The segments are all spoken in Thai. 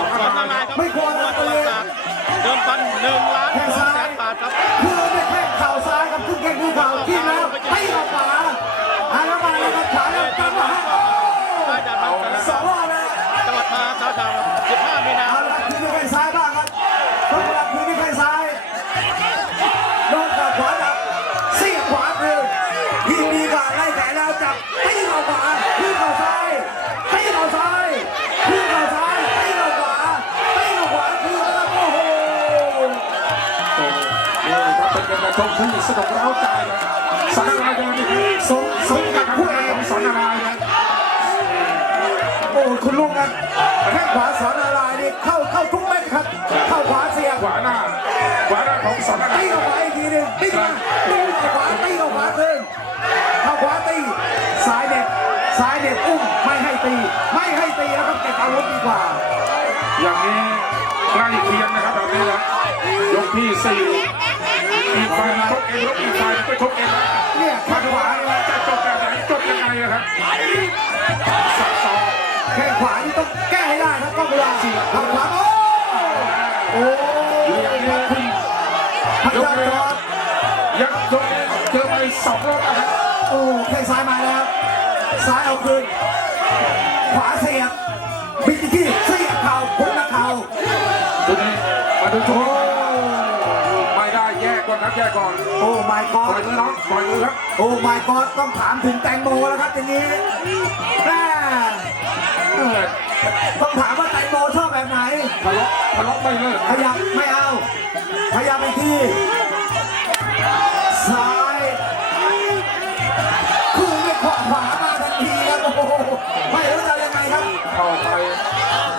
องละายไม่ควรเคนละเดิมพันหนึ่งล้านสองแสนบาทครับคือในแข้งข่าวซ้ายกับทุกแข้งดูข่าวที่แล้วให้ออกขวาอาร์มาแล้วครับขาแล้วกลัง ชมที่สนุกเร้าใจสอนนารายณ์เดินนี่คือสมสมกับผู้เอกของสอนนารายณ์นะโอ้คุณลุงครับแข้งขวาสอนอะไรนี่เข้าเข้าทุกเม็ดครับ เข้าขวาเสียขวาหน้าขวาหน้าของสอนนาราตีเข้าขวาอีกทีหนึงตีมาตีเข้าขวาตีเข้าขวาขึ้นเข้าขวาตีซ้ายเด็ดซ้ายเด็ดอุ้มไม่ให้ตี ไม่ให้ตีแล้วครับเก็บอาวุธดีกว่า อย่างนี้ใกล้เคียงนะครับแบบนี้นะยกที่สี่ อีกฝ่ายชกเองแล้วอีกฝ่ายก็ชกเองเนี่ยมาแข้งดูขวาเนี่ยจะจบแบบไหนจบยังไงครับสับสองแข้งขวานี่ต้องแก้ให้ได้ครับต้องเวลาเข้าขวาโอ้โอ้อยู่อย่างนี้คุณพยายามจอดยังยกเจอไปสองรอบนะครับโอ้แข้งซ้ายมาแล้วซ้ายเอาคืนขวาเสียบบิดอีกทีเสียบเข่าพ้นหน้าเข่าดูนี่มาดูโชว์ กก่อนครับแยกก่อนโอ้ my ปล่อย god มือน้องปล่อยมือครับโอ้ my god ต้องถามถึงแตงโมแล้วครับอย่างนี้แม่เออต้องถามว่าแตงโมชอบแบบไหน ทะเลาะทะเลาะไม่เลิกขยับไม่เอา ขยับไปที่ซ้ายคืนด้วยขวาขวามาทันทีครับโอ้โหไม่รู้จะยังไงครับเข้าไป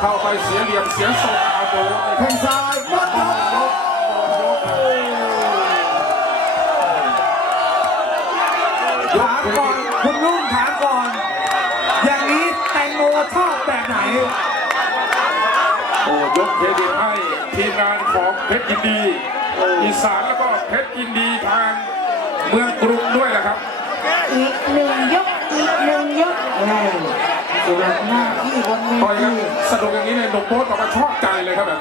เข้าไปเสียเหลี่ยมเสียทรงเอาโบแข้งซ้ายหม ถามก่อนคุณนุ่มถามก่อน อย่างนี้แตงโมชอบแบบไหน โอ้ยกเครดิตให้ทีมงานของเพชรยินดีอีสานแล้วก็เพชรยินดีทางเมืองกรุงด้วยนะครับ อีกหนึ่งยกอีกหนึ่งยกเออส่วนหน้าที่บนเวต่อยกันทีสนุกอย่างนี้เนี่ยหนุ่มโบ๊ทบอกว่าชอบใจเลยครับแบบ